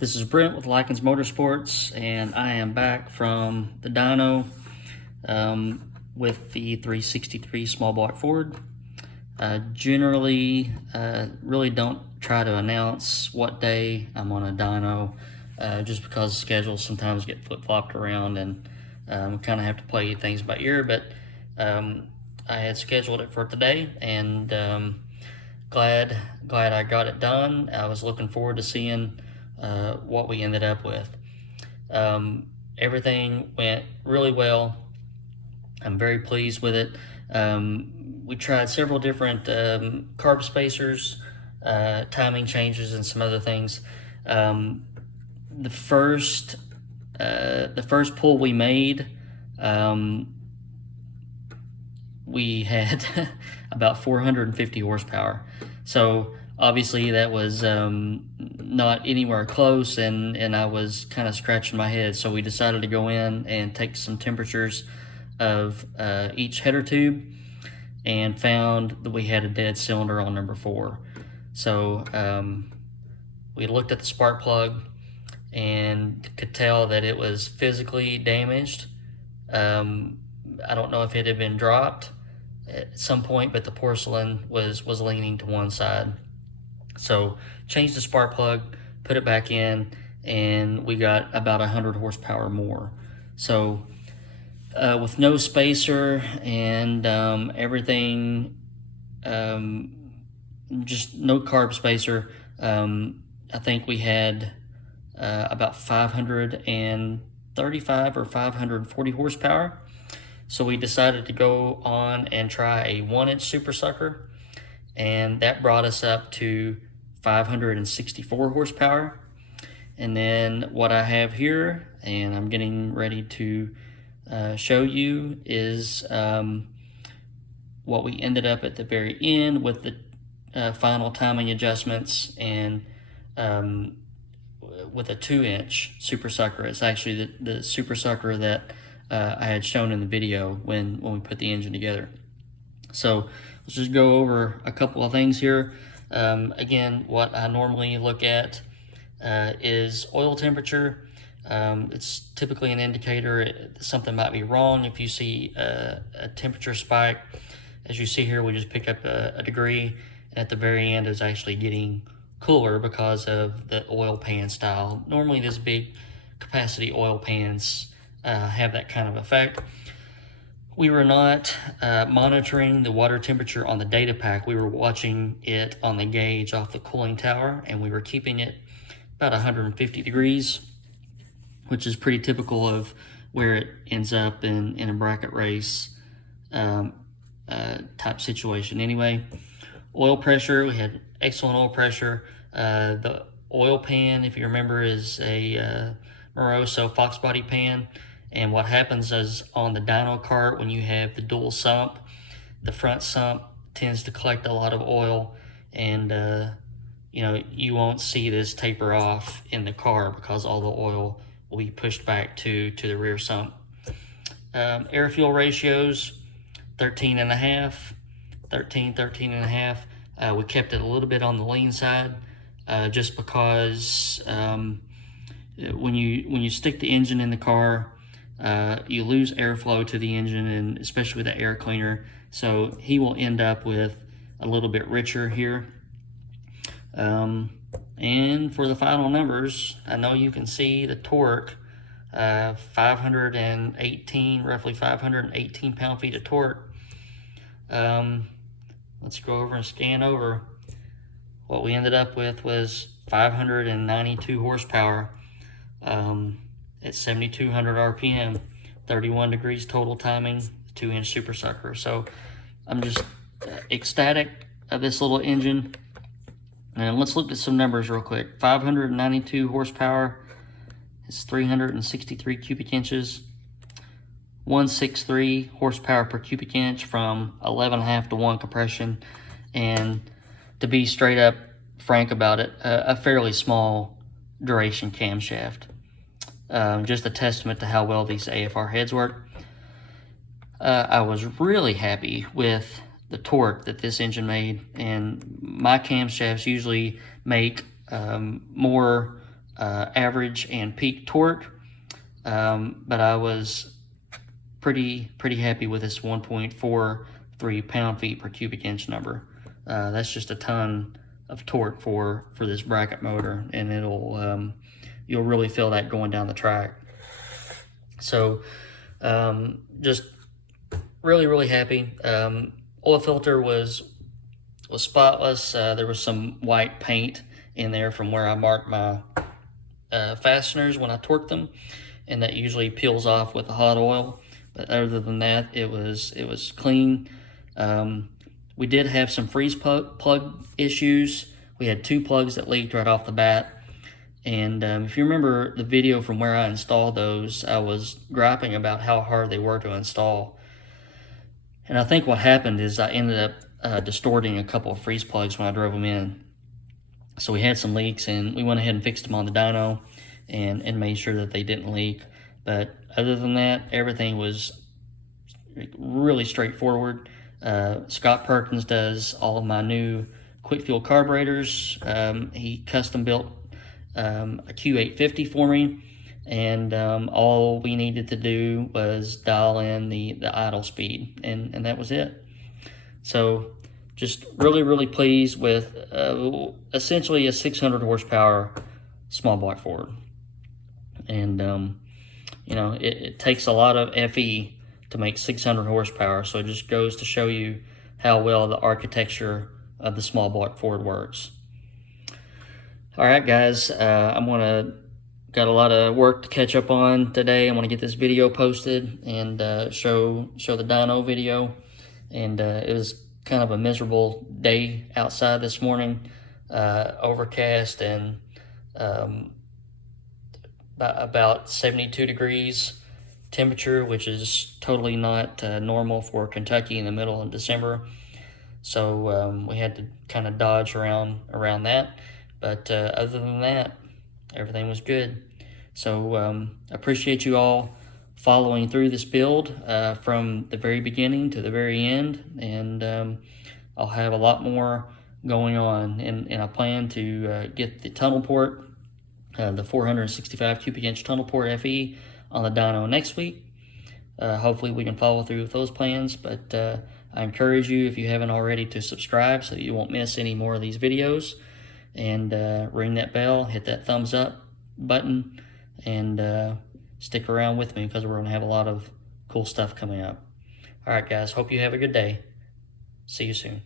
This is Brent with Lykins Motorsports, and I am back from the dyno with the 363 small block Ford. Generally, really don't try to announce what day I'm on a dyno, just because schedules sometimes get flip-flopped around and kind of have to play things by ear. But I had scheduled it for today, and glad I got it done. I was looking forward to seeing what we ended up with. Everything went really well. I'm very pleased with it. We tried several different carb spacers, timing changes, and some other things. The first pull we made, we had about 450 horsepower. So obviously that was not anywhere close, and I was kind of scratching my head. So we decided to go in and take some temperatures of each header tube, and found that we had a dead cylinder on number 4. So we looked at the spark plug and could tell that it was physically damaged. I don't know if it had been dropped at some point, but the porcelain was leaning to one side. So changed the spark plug, put it back in, and we got about 100 horsepower more. So with no spacer and everything, just no carb spacer, I think we had about 535 or 540 horsepower. So we decided to go on and try a 1-inch super sucker, and that brought us up to 564 horsepower. And then what I have here, and I'm getting ready to show you, is what we ended up at the very end with the final timing adjustments, and with a 2-inch super sucker. It's actually the super sucker that I had shown in the video when we put the engine together. So let's just go over a couple of things here. Again, what I normally look at is oil temperature. It's typically an indicator something might be wrong. If you see a temperature spike, as you see here, we just pick up a degree, and at the very end it's actually getting cooler because of the oil pan style. Normally these big capacity oil pans have that kind of effect. We were not monitoring the water temperature on the data pack. We were watching it on the gauge off the cooling tower, and we were keeping it about 150 degrees, which is pretty typical of where it ends up in a bracket race type situation. Anyway, oil pressure, we had excellent oil pressure. The oil pan, if you remember, is a Moroso Fox body pan. And what happens is on the dyno cart, when you have the dual sump, the front sump tends to collect a lot of oil, and you won't see this taper off in the car because all the oil will be pushed back to the rear sump. Air fuel ratios, 13.5, 13.5. We kept it a little bit on the lean side, just because when you stick the engine in the car, you lose airflow to the engine, and especially with the air cleaner. So he will end up with a little bit richer here. And for the final numbers, I know you can see the torque, 518, roughly 518 pound-feet of torque. Let's go over and scan over. What we ended up with was 592 horsepower at 7,200 RPM, 31 degrees total timing, 2-inch super sucker. So I'm just ecstatic of this little engine. And let's look at some numbers real quick. 592 horsepower is 363 cubic inches. 163 horsepower per cubic inch from 11.5 to 1 compression. And to be straight up frank about it, a fairly small duration camshaft. Just a testament to how well these AFR heads work. I was really happy with the torque that this engine made, and my camshafts usually make more average and peak torque, but I was pretty happy with this 1.43 pound-feet per cubic inch number. That's just a ton of torque for this bracket motor, and it'll you'll really feel that going down the track. So just really happy. Oil filter was spotless. There was some white paint in there from where I marked my fasteners when I torqued them, and that usually peels off with the hot oil. But other than that, it was clean. We did have some freeze plug issues. We had 2 plugs that leaked right off the bat. And if you remember the video from where I installed those, I was griping about how hard they were to install. And I think what happened is I ended up distorting a couple of freeze plugs when I drove them in. So we had some leaks, and we went ahead and fixed them on the dyno and made sure that they didn't leak. But other than that, everything was really straightforward. Scott Perkins does all of my new quick fuel carburetors. He custom built a Q850 for me, and all we needed to do was dial in the idle speed, and that was it. So just really pleased with essentially a 600 horsepower small block Ford. And you know, it takes a lot of FE to make 600 horsepower, so it just goes to show you how well the architecture of the small block Ford works. All right, guys, got a lot of work to catch up on today. I want to get this video posted and show the dyno video. And it was kind of a miserable day outside this morning, overcast and about 72 degrees temperature, which is totally not normal for Kentucky in the middle of December. So we had to kind of dodge around that. But other than that, everything was good. So appreciate you all following through this build from the very beginning to the very end. And I'll have a lot more going on. And I plan to get the tunnel port, the 465 cubic inch tunnel port FE on the dyno next week. Hopefully we can follow through with those plans. But I encourage you, if you haven't already, to subscribe so that you won't miss any more of these videos. And ring that bell, hit that thumbs up button, and stick around with me because we're going to have a lot of cool stuff coming up. All right, guys, hope you have a good day. See you soon.